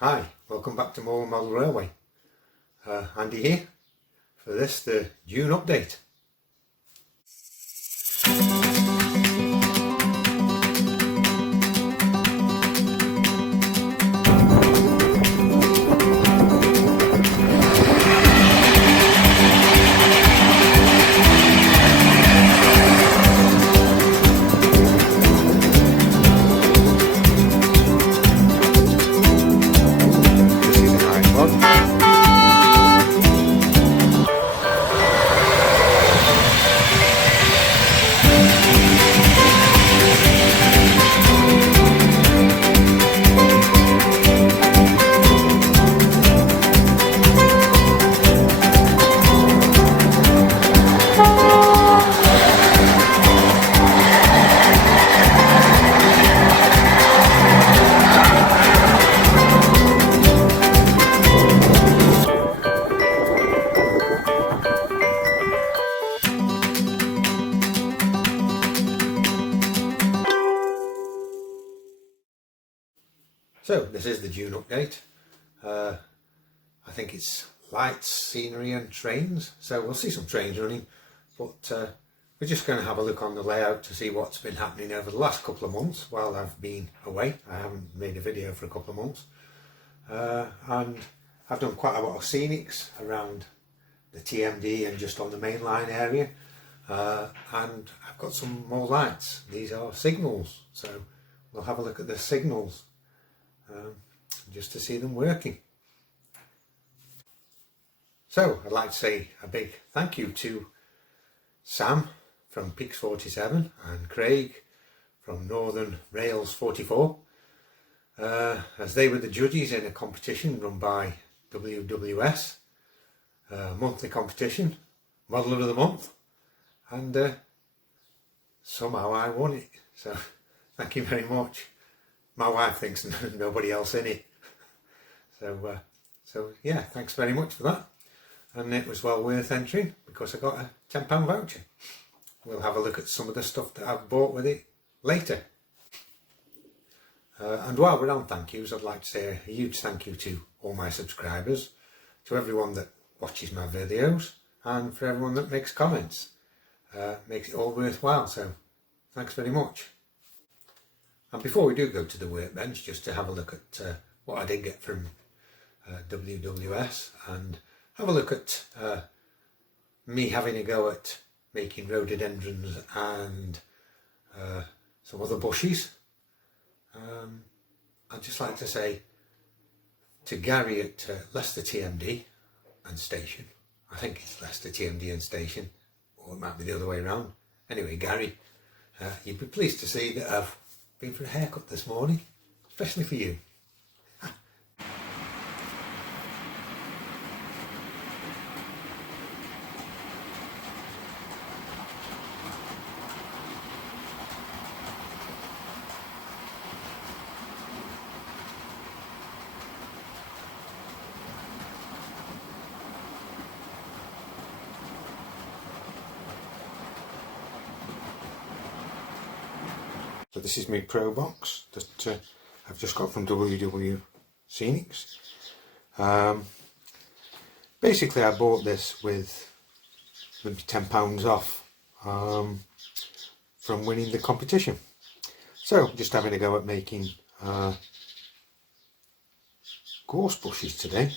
Hi, welcome back to More Model Railway. Andy here for the June update. This is an iPod. So this is the June update. I think it's lights, scenery and trains. So we'll see some trains running, but we're just going to have a look on the layout to see what's been happening over the last couple of months while I've been away. I haven't made a video for a couple of months. And I've done quite a lot of scenics around the TMD and just on the main line area. And I've got some more lights. These are signals. So we'll have a look at the signals. Just to see them working. So I'd like to say a big thank you to Sam from Peaks 47 and Craig from Northern Rails 44 as they were the judges in a competition run by WWS, monthly competition, Model of the Month, and somehow I won it, so thank you very much. My wife thinks nobody else in it. So yeah, thanks very much for that. And it was well worth entering because I got a £10 voucher. We'll have a look at some of the stuff that I've bought with it later. And while we're on thank yous, I'd like to say a huge thank you to all my subscribers, to everyone that watches my videos, and for everyone that makes comments. Makes it all worthwhile, so thanks very much. And before we do go to the workbench, just to have a look at what I did get from WWS and have a look at me having a go at making rhododendrons and some other bushes. I'd just like to say to Gary at Leicester TMD and Station, I think it's Leicester TMD and Station, or it might be the other way around. Anyway, Gary, you'd be pleased to see that I've been for a haircut this morning, especially for you. So this is my Pro box that I've just got from Scenics. Basically I bought this with maybe £10 off from winning the competition. So just having a go at making gorse bushes today.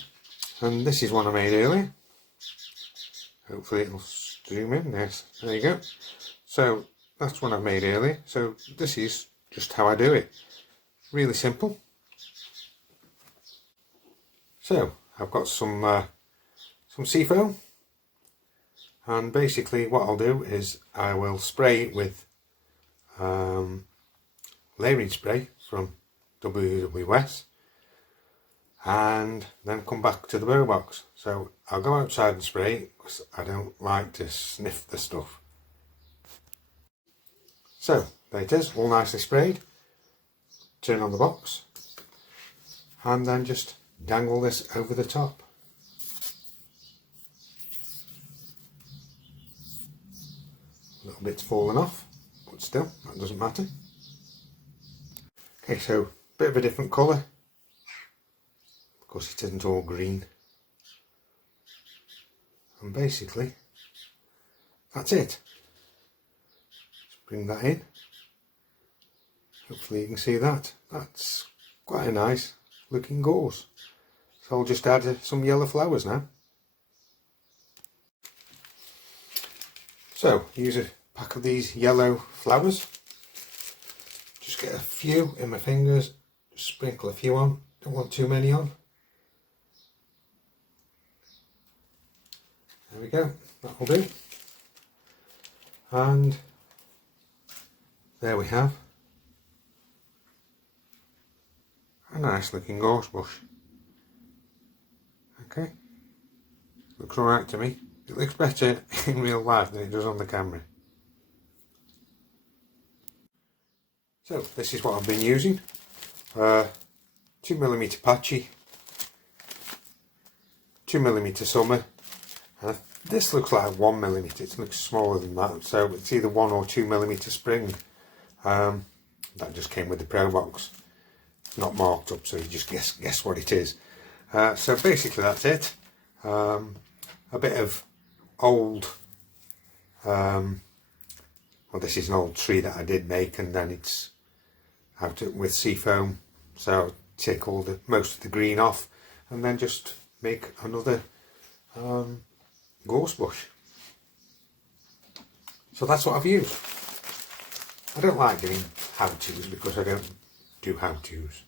And this is one I made earlier. Hopefully it'll zoom in. Yes, there you go. So that's one I've made earlier. So this is just how I do it. Really simple. So I've got some seafoam, and basically what I'll do is I will spray it with layering spray from WWS and then come back to the burr box. So I'll go outside and spray it because I don't like to sniff the stuff. So there it is, all nicely sprayed. Turn on the box and then just dangle this over the top. A little bit's fallen off, but still, that doesn't matter. Okay, so bit of a different colour. Of course it isn't all green. And basically that's it. Just bring that in. Hopefully you can see that. That's quite a nice looking gorse. So I'll just add some yellow flowers now. So use a pack of these yellow flowers. Just get a few in my fingers, just sprinkle a few on, don't want too many on. There we go, that will do. And there we have a nice looking gorse bush. Okay, looks alright to me. It looks better in real life than it does on the camera. So this is what I've been using. 2mm patchy, 2mm summer. This looks like 1mm, it looks smaller than that, so it's either 1 or 2mm spring. That just came with the Pro Box. It's not marked up, so you just guess what it is. So basically that's it. A bit of old, well, this is an old tree that I did make, and then it's out with seafoam, so take most of the green off and then just make another gorse bush. So that's what I've used. I don't like doing how-tos because I don't do how-tos.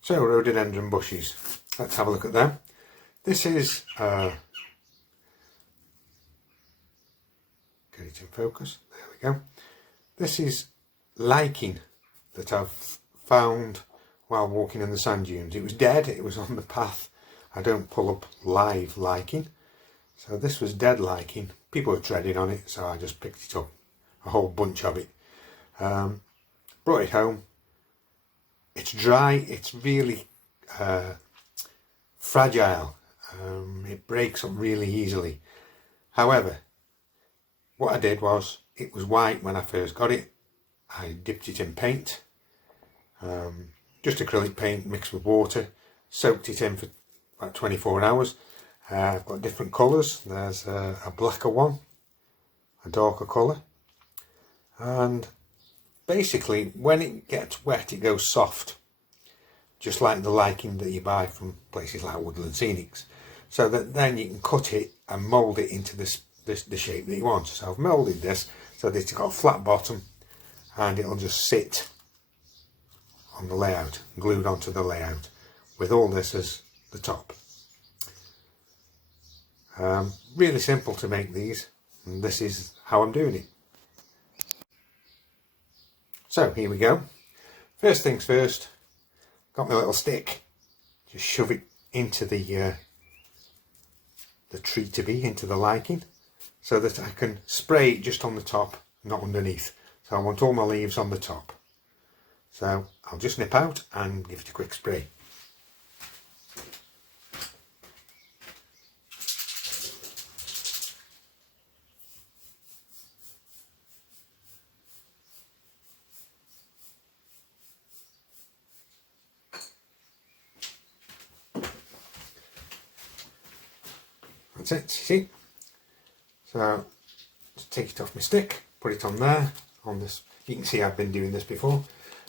So rhododendron bushes, let's have a look at them. This is, get it in focus, there we go. This is lichen that I've found while walking in the sand dunes. It was dead, it was on the path. I don't pull up live lichen. So this was dead lichen. People were treading on it, so I just picked it up, a whole bunch of it. Brought it home. It's dry, it's really fragile. It breaks up really easily. However, what I did was, it was white when I first got it. I dipped it in paint, just acrylic paint mixed with water, soaked it in for about 24 hours. I've got different colours. There's a blacker one, a darker colour, and basically when it gets wet it goes soft, just like the lichen that you buy from places like Woodland Scenics, so that then you can cut it and mould it into the shape that you want. So I've moulded this so that it's got a flat bottom and it'll just sit on the layout, glued onto the layout, with all this as the top. Really simple to make these, and this is how I'm doing it. So here we go. First things first, got my little stick, just shove it into the tree to be, into the lichen, so that I can spray it just on the top, not underneath. So I want all my leaves on the top. So I'll just nip out and give it a quick spray. That's it, see? So just take it off my stick, put it on there, on this. You can see I've been doing this before.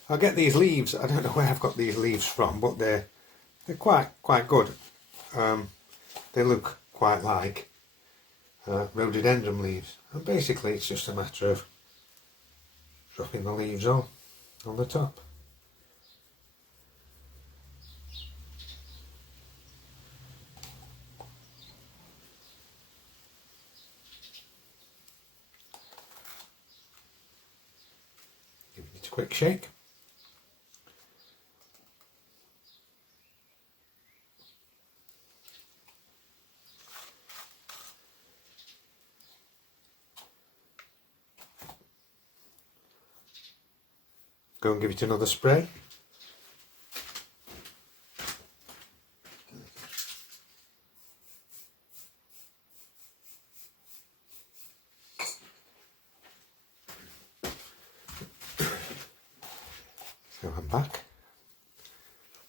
I'll get these leaves. I don't know where I've got these leaves from, but they're quite good. They look quite like rhododendron leaves, and basically it's just a matter of dropping the leaves on the top. Give it a quick shake. Go and give it another spray. I'm back.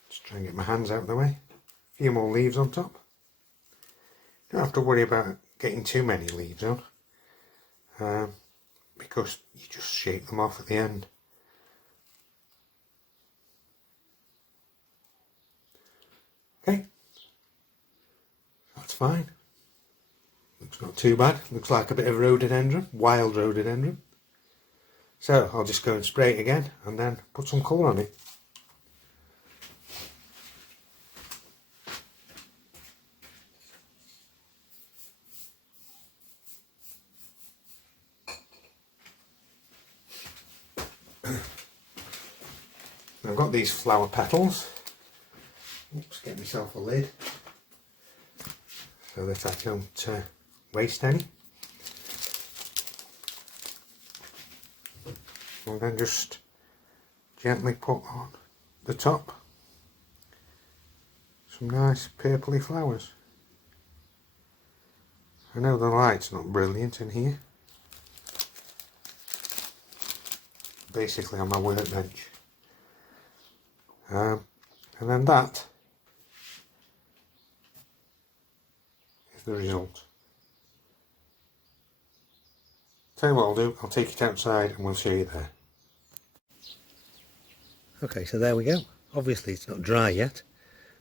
Just try and get my hands out of the way. A few more leaves on top. Don't have to worry about getting too many leaves on, because you just shake them off at the end. Okay, that's fine. Looks not too bad. Looks like a bit of rhododendron, wild rhododendron. So I'll just go and spray it again and then put some colour on it. I've got these flower petals. Oops, get myself a lid so that I don't waste any. And then just gently put on the top some nice purpley flowers. I know the light's not brilliant in here. Basically on my workbench. And then that is the result. Tell you what I'll do, I'll take it outside and we'll show you there. Okay, so there we go. Obviously it's not dry yet,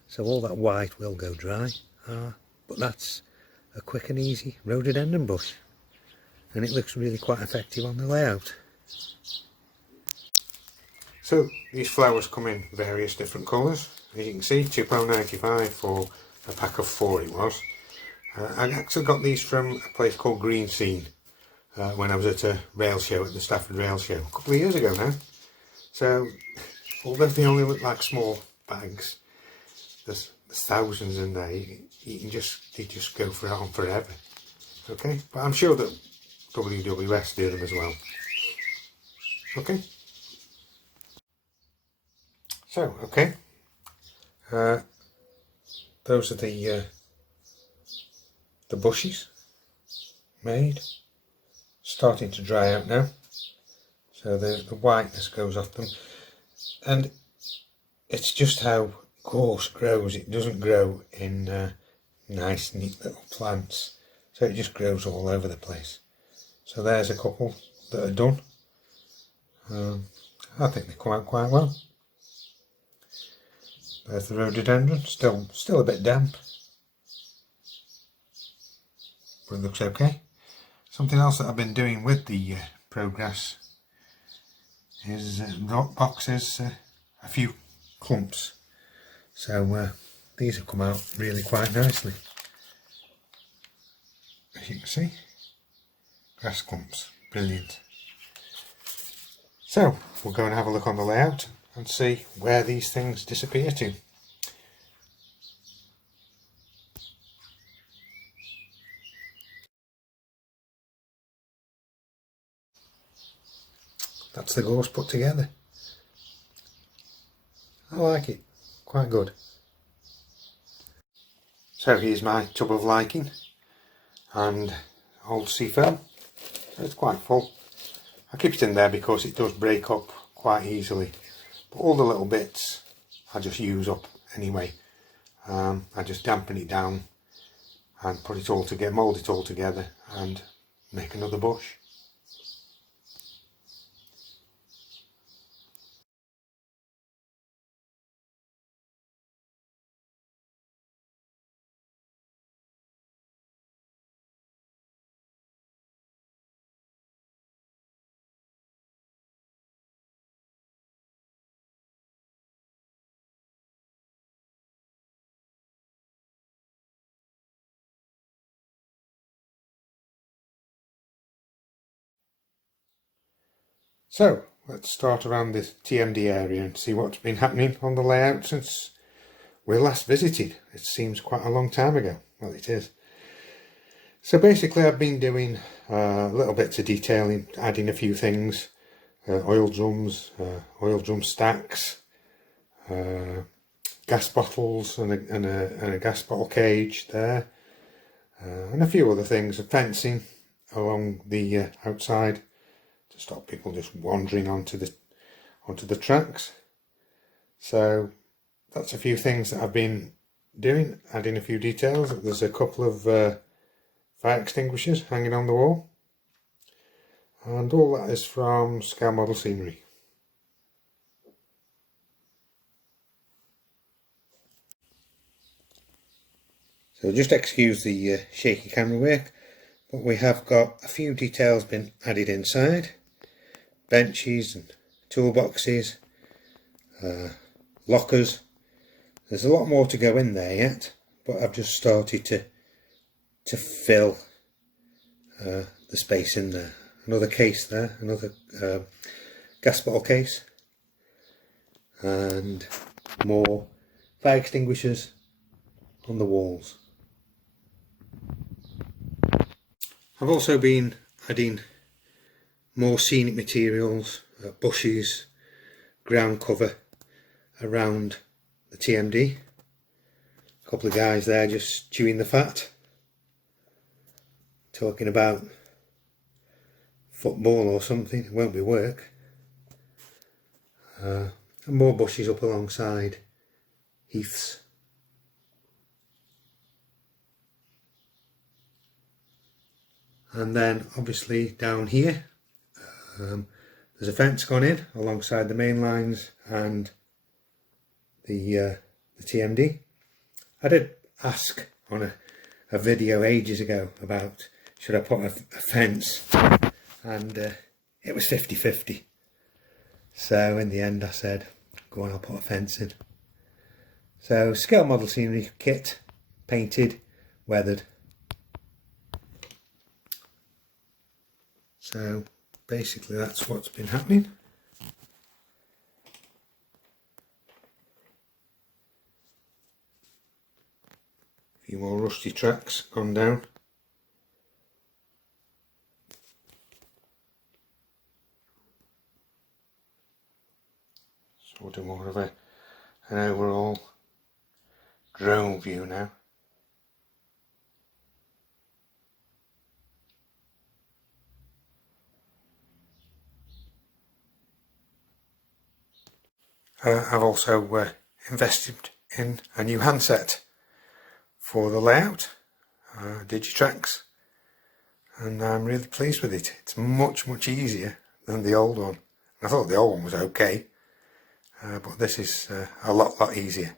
so all that white will go dry, but that's a quick and easy rhododendron bush, and it looks really quite effective on the layout. So these flowers come in various different colours. As you can see, £2.95 for a pack of 4 it was. I actually got these from a place called Green Scene when I was at a rail show, at the Stafford Rail Show, a couple of years ago now. So although they only look like small bags, there's thousands in there. You can just go for it on forever. Okay, but I'm sure that WWS do them as well. Okay. So, okay, those are the bushes made, starting to dry out now, so the whiteness goes off them, and it's just how gorse grows. It doesn't grow in nice neat little plants, so it just grows all over the place. So there's a couple that are done. I think they come out quite well. There's the rhododendron, still a bit damp, but it looks okay. Something else that I've been doing with the progress is rock boxes, a few clumps. So these have come out really quite nicely. As you can see, grass clumps, brilliant. So we'll go and have a look on the layout and see where these things disappear to. That's the gorse put together. I like it, quite good. So here's my tub of lichen and old sea foam. It's quite full. I keep it in there because it does break up quite easily. But all the little bits I just use up anyway. I just dampen it down and put it all together, mould it all together and make another bush. So let's start around this TMD area and see what's been happening on the layout since we last visited. It seems quite a long time ago. Well, it is. So basically I've been doing little bits of detailing, adding a few things, oil drums stacks, gas bottles and a gas bottle cage there, and a few other things, fencing along the outside to stop people just wandering onto the tracks. So that's a few things that I've been doing, adding a few details. There's a couple of fire extinguishers hanging on the wall, and all that is from Scale Model Scenery. So just excuse the shaky camera work, but we have got a few details been added inside. Benches and toolboxes, lockers. There's a lot more to go in there yet, but I've just started to fill the space in there. Another case there, another gas bottle case, and more fire extinguishers on the walls. I've also been adding more scenic materials, bushes, ground cover around the TMD. A couple of guys there just chewing the fat, talking about football or something. It won't be work. And more bushes up alongside heaths. And then obviously down here there's a fence gone in alongside the main lines and the TMD. I did ask on a video ages ago about should I put a fence, and it was 50-50. So in the end I said, go on, I'll put a fence in. So Scale Model Scenery kit, painted, weathered. So basically that's what's been happening. A few more rusty tracks gone down. So we'll do more of an overall drone view now. I've also invested in a new handset for the layout, Digitrax, and I'm really pleased with it. It's much easier than the old one. I thought the old one was okay, but this is a lot easier.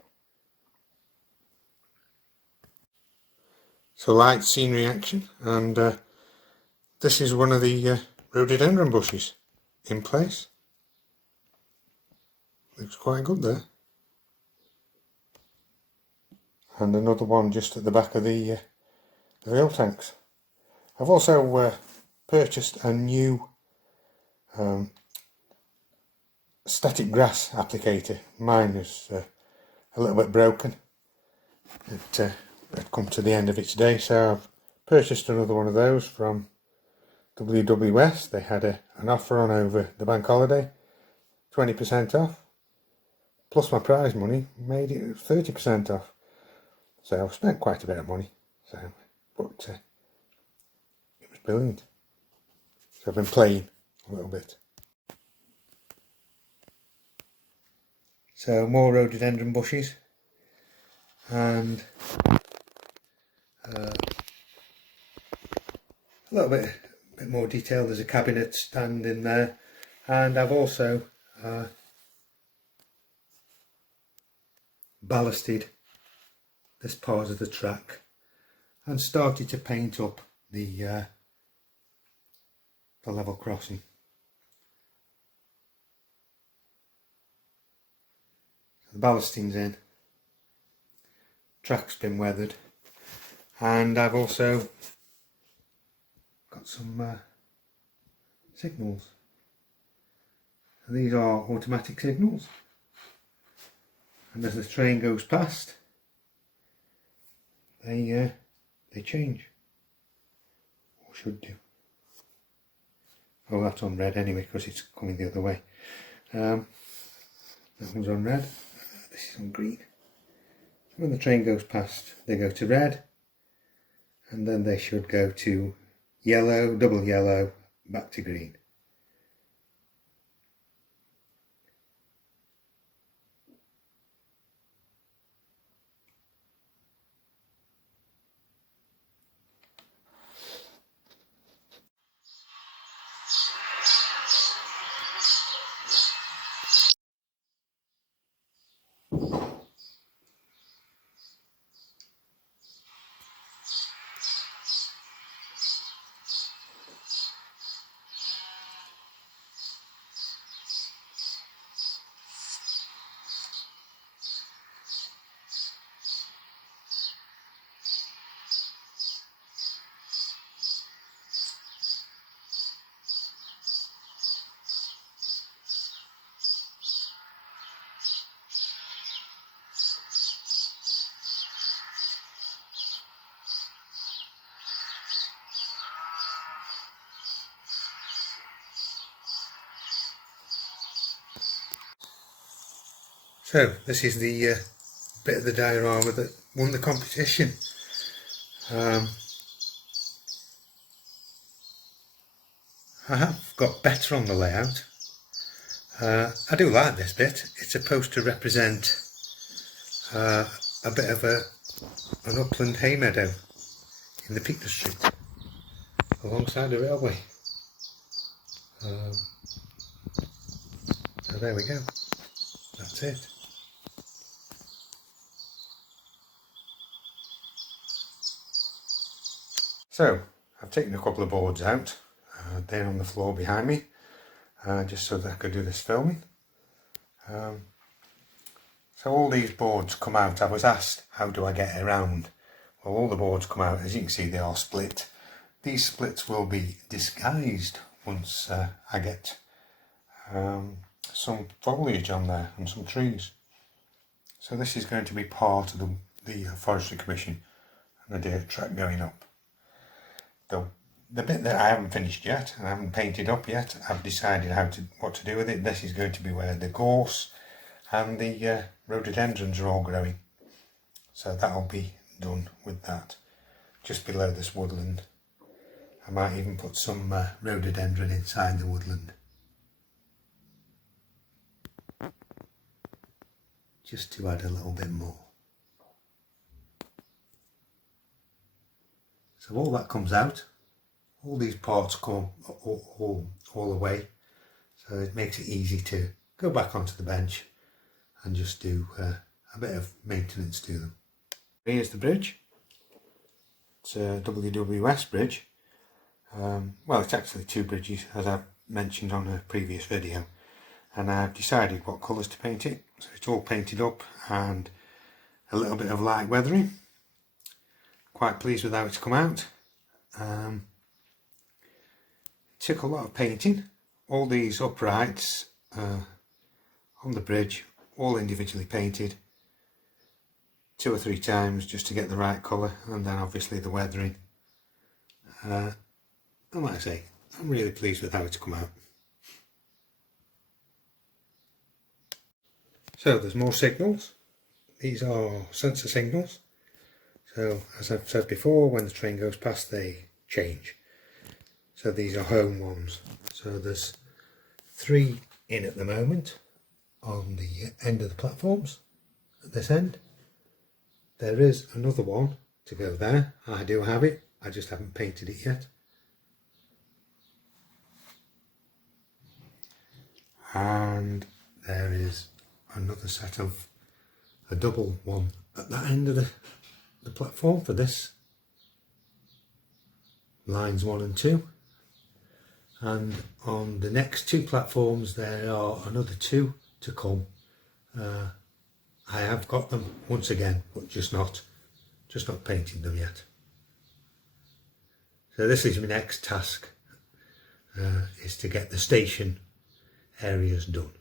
So light scenery action, and this is one of the rhododendron bushes in place. Looks quite good there. And another one just at the back of the oil tanks. I've also purchased a new static grass applicator. Mine is a little bit broken. It had come to the end of its day, so I've purchased another one of those from WWS. They had an offer on over the bank holiday, 20% off. Plus my prize money made it 30% off. So I've spent quite a bit of money. But it was brilliant. So I've been playing a little bit. So more rhododendron bushes, and a little bit more detail. There's a cabinet stand in there, and I've also ballasted this part of the track and started to paint up the level crossing. The ballasting's in, track's been weathered, and I've also got some signals. These are automatic signals, and as the train goes past, they change, or should do. Oh, that's on red anyway because it's coming the other way. That one's on red. This is on green. So when the train goes past, they go to red, and then they should go to yellow, double yellow, back to green. So this is the bit of the diorama that won the competition. I have got better on the layout. I do like this bit. It's supposed to represent a bit of an upland hay meadow in the Peak District alongside the railway. So there we go. That's it. So I've taken a couple of boards out. They're on the floor behind me, just so that I could do this filming. So all these boards come out. I was asked, how do I get around? Well, all the boards come out. As you can see, they are split. These splits will be disguised once I get some foliage on there and some trees. So this is going to be part of the Forestry Commission and the dirt track going up. The bit that I haven't finished yet and I haven't painted up yet, I've decided what to do with it. This is going to be where the gorse and the rhododendrons are all growing. So that'll be done with that. Just below this woodland. I might even put some rhododendron inside the woodland. Just to add a little bit more. So all that comes out. All these parts come all away. So it makes it easy to go back onto the bench and just do a bit of maintenance to them. Here's the bridge. It's a WWS bridge. Well, it's actually two bridges, as I've mentioned on a previous video, and I've decided what colours to paint it. So it's all painted up and a little bit of light weathering. Quite pleased with how it's come out. Took a lot of painting. All these uprights on the bridge, all individually painted 2 or 3 times just to get the right colour, and then obviously the weathering. And like I say, I'm really pleased with how it's come out. So there's more signals. These are sensor signals. So as I've said before, when the train goes past they change. So these are home ones. So there's 3 in at the moment on the end of the platforms at this end. There is another one to go there. I do have it, I just haven't painted it yet. And there is another set of a double one at that end of the platform for this lines 1 and 2. And on the next 2 platforms there are another 2 to come. I have got them once again, but just not painted them yet. So this is my next task, is to get the station areas done.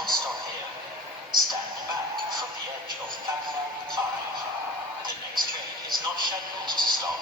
not stop here. Stand back from the edge of platform 5. The next train is not scheduled to stop.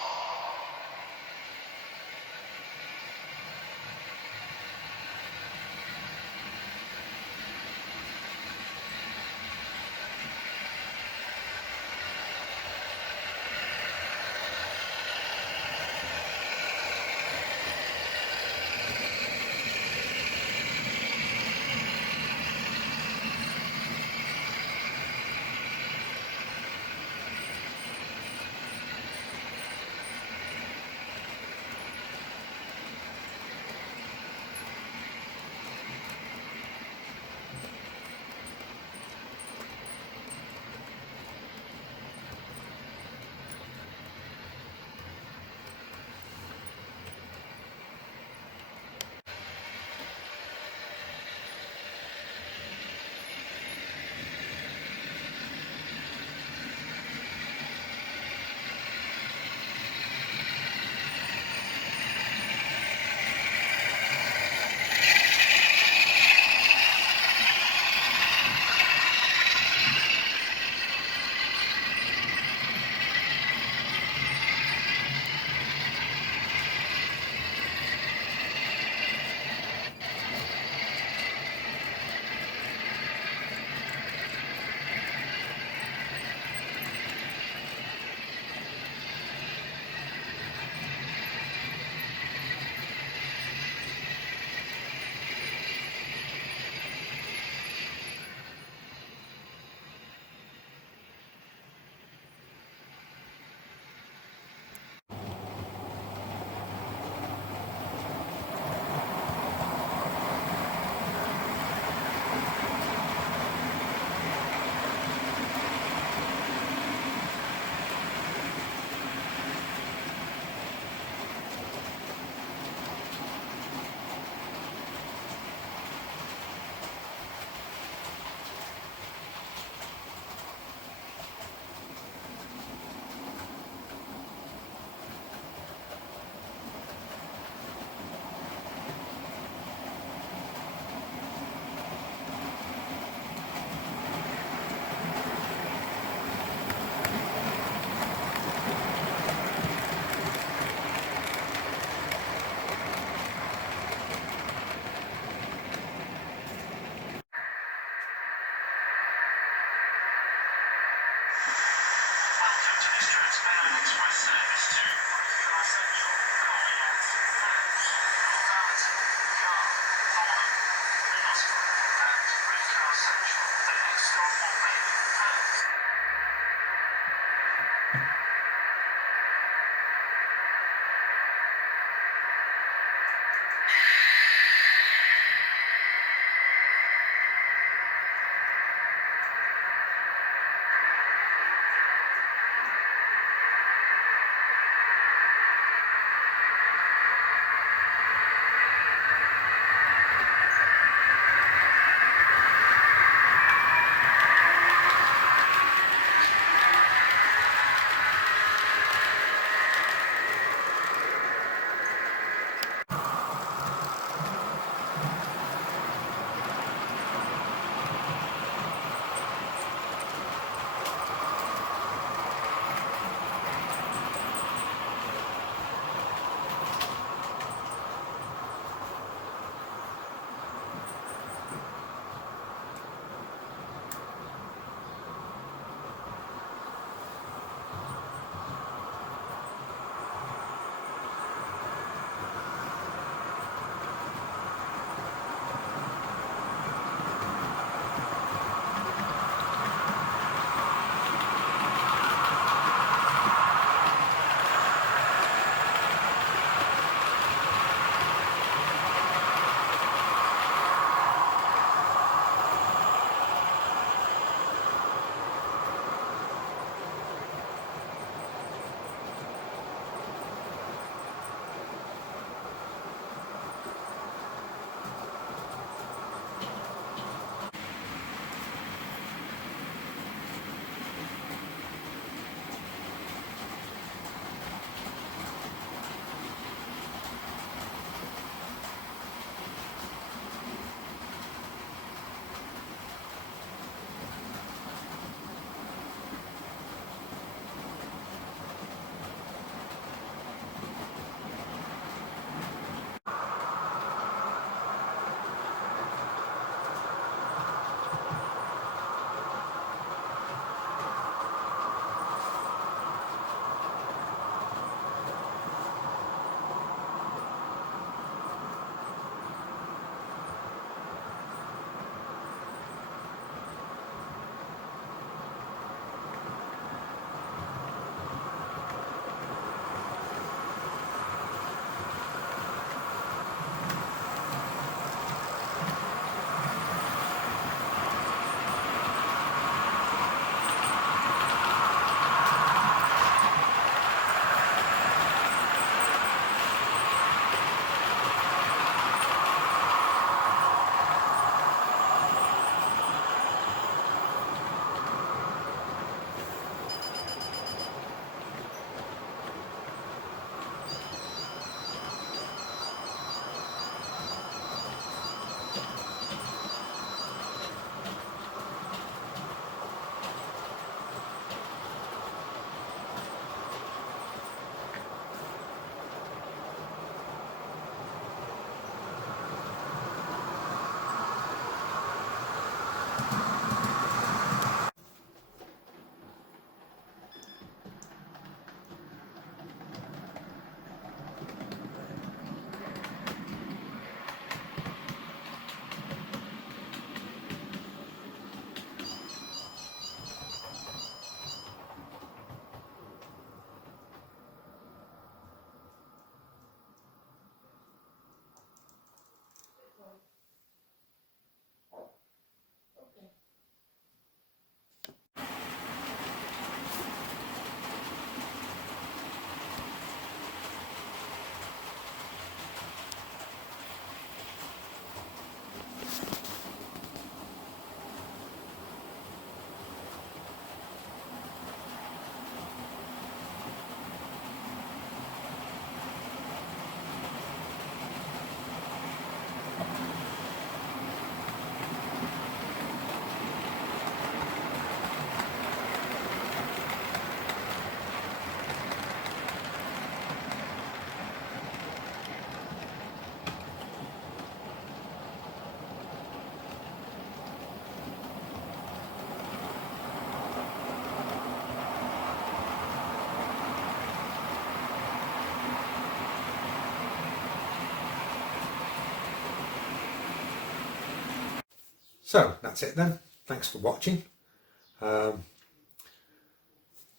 So that's it then. Thanks for watching.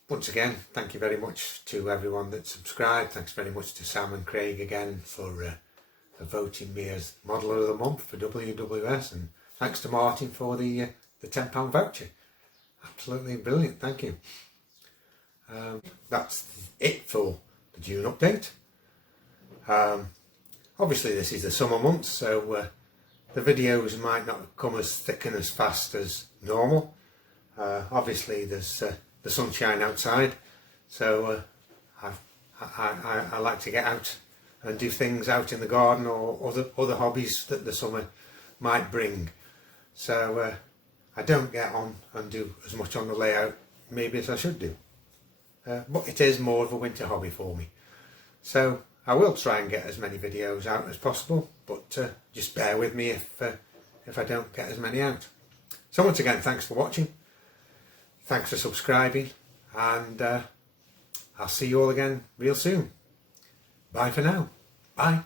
Once again, thank you very much to everyone that subscribed. Thanks very much to Sam and Craig again for voting me as Modeller of the Month for WWS, and thanks to Martin for the £10 voucher. Absolutely brilliant, thank you. That's it for the June update. Obviously this is the summer months, so the videos might not come as thick and as fast as normal. Obviously there's the sunshine outside, so I like to get out and do things out in the garden or other hobbies that the summer might bring. So I don't get on and do as much on the layout maybe as I should do, but it is more of a winter hobby for me. So I will try and get as many videos out as possible, but just bear with me if I don't get as many out. So once again, thanks for watching. Thanks for subscribing, and I'll see you all again real soon. Bye for now. Bye.